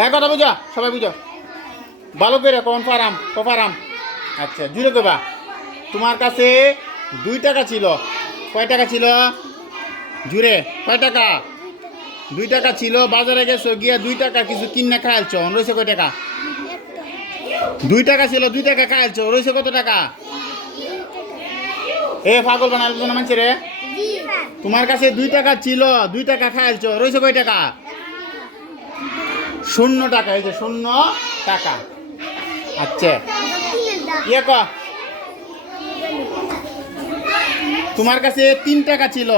হ্যাঁ কথা বুঝো সবাই বুঝো। ভালো করে কখন পারাম কপারাম আচ্ছা জুড়ে দেবা। তোমার কাছে দুই টাকা ছিল। কয় টাকা ছিল? জুড়ে কয় টাকা? দুই টাকা ছিল বাজারে গেছো গিয়া দুই টাকা কিছু কিনে খাইলছো রয়েছে কয় টাকা? দুই টাকা ছিল দুই টাকা খাইলছো রয়েছে কত টাকা? এ পাগল বানাল মানছে রে? তোমার কাছে দুই টাকা ছিল দুই টাকা খাইলছো রয়েছে কয় টাকা? শূন্য টাকা এই যে শূন্য টাকা। আচ্ছা। ইয়ে ক? তোমার কাছে তিন টাকা ছিল।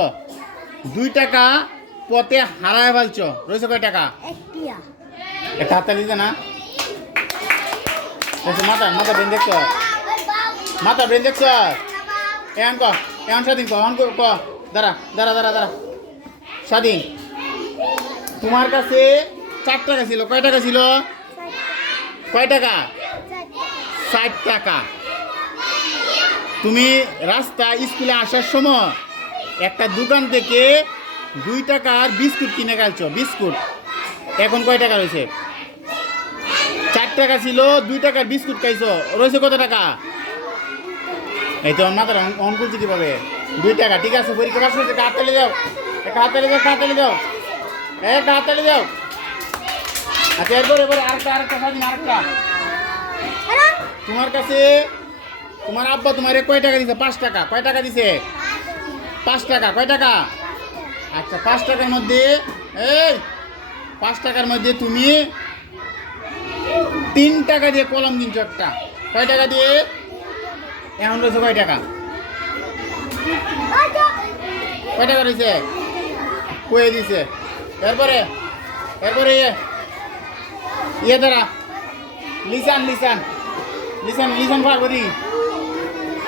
দুই টাকা পথে হারায় ফেলছো। রয়েছে কয় টাকা? একটা হাতটা দিতে না। মাথা মাথা ব্রেন দেখছ? মাথা ব্রেন দেখছ? এমন ক এমন স্বাধীন ক অন ক দাঁড়া দাঁড়া দাঁড়া দাঁড়া। স্বাধীন। তোমার কাছে চার টাকা ছিল। কয় টাকা ছিল? কয় টাকা? ষাট টাকা। তুমি রাস্তা স্কুলে আসার সময় একটা দোকান থেকে দুই টাকার বিস্কুট কিনে গেছো বিস্কুট। এখন কয় টাকা রয়েছে? চার টাকা ছিল, দুই টাকার বিস্কুট খাইছো, রয়েছে কত টাকা? এই তো মাথার অন করছি কীভাবে? দুই টাকা, ঠিক আছে, পরীক্ষা পাস করছে একটা হাততালি দাও একটা হাততালি দাও একটা হাততালি দাও আচ্ছা এরপর আরেকটা আরেকটা স্বাধীন আরেকটা। তোমার কাছে তোমার আব্বা তোমার কয় টাকা দিছে? পাঁচ টাকা। কয় টাকা দিছে? পাঁচ টাকা। কয় টাকা? আচ্ছা পাঁচ টাকার মধ্যে এই পাঁচ টাকার মধ্যে তুমি তিন টাকা দিয়ে কলম কিনছো একটা। কয় টাকা দিয়ে? এখন রয়েছে কয় টাকা। কয় টাকা রয়েছে? কয়ে দিছে। এরপরে এরপরে ইয়ে দ্বারা লিসান লিসান। লিসান লিসান পার্বতী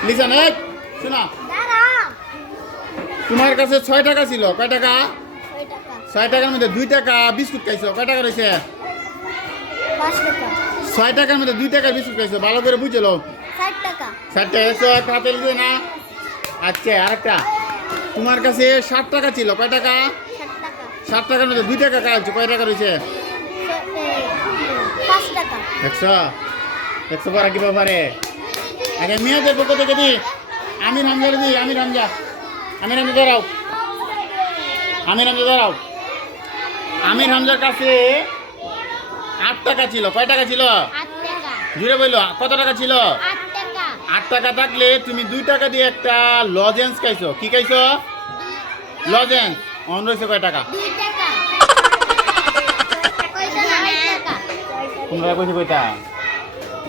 লিসান এই শোনা। তোমার কাছে ছয় টাকা ছিল। কয় টাকা? ছয় টাকার মধ্যে দুই টাকা বিস্কুট খাইছো। কয় টাকা রয়েছে? ছয় টাকার মধ্যে দুই টাকার বিস্কুট খাইছো। ভালো করে বুঝলো ষাট টাকা। এসো একটা হাতে লিখে না আচ্ছা আরেকটা। তোমার কাছে ষাট টাকা ছিল। কয় টাকা। ষাট টাকার মধ্যে দুই টাকা খাইছো। কয় টাকা রয়েছে? একশো? একশো পারা কি ব্যাপারে আগে মেয়েদের পক্ষ থেকে দি। আমির হামজা দি আমির হামজা আমির হামজা দাঁড়াও আমির হামজা দাঁড়াও আমির হামজার কাছে আট টাকা ছিল। কয় টাকা ছিল? জুড়ে বলল কত টাকা ছিল? আট টাকা। থাকলে তুমি দুই টাকা দিয়ে একটা লজেন্স খাইছো। কি খাইছো? লজেন্স। অন রয়েছে কয় টাকা। তোমরা কইছো কয়টা?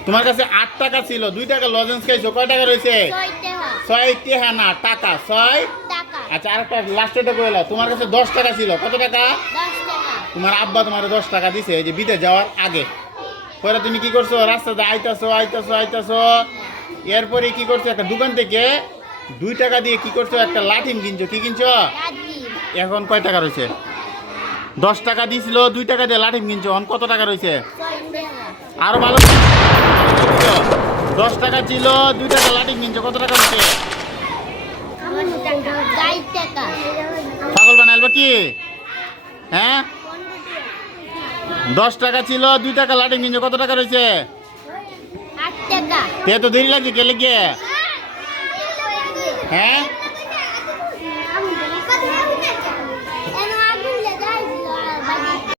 তোমার কাছে আট টাকা ছিল দুই টাকা লজেন্স খাইছো কয় টাকা রয়েছে? ছয় টেহা। না টাকা ছয়? আচ্ছা আরেকটা লাস্টেটা কইলা তোমার কাছে দশ টাকা ছিল কত টাকা? তোমার আব্বা তোমার দশ টাকা দিছে এই যে বিদেশ যাওয়ার আগে। পরে তুমি কি করছ? রাস্তাতে আইতাছো আইতাছো আইতাছো। এরপরে কি করছ? একটা দোকান থেকে দুই টাকা দিয়ে কি করছ? একটা লাঠিম কিনছো। কি কিনছো? এখন কয় টাকা রয়েছে? দশ টাকা দিয়েছিল দুই টাকা দিয়ে লাঠিম কিনছো। এখন কত টাকা রয়েছে? আরও ভালো দশ টাকা ছিল দুই টাকা লাঠিম কিনছো কত টাকা রয়েছে ছাগল বানাইলবা কি? হ্যাঁ? দশ টাকা ছিল দুই টাকা লাঠিম কিনছো কত টাকা রয়েছে? তে তো দেরি লাগছে কে লেগে হ্যাঁ?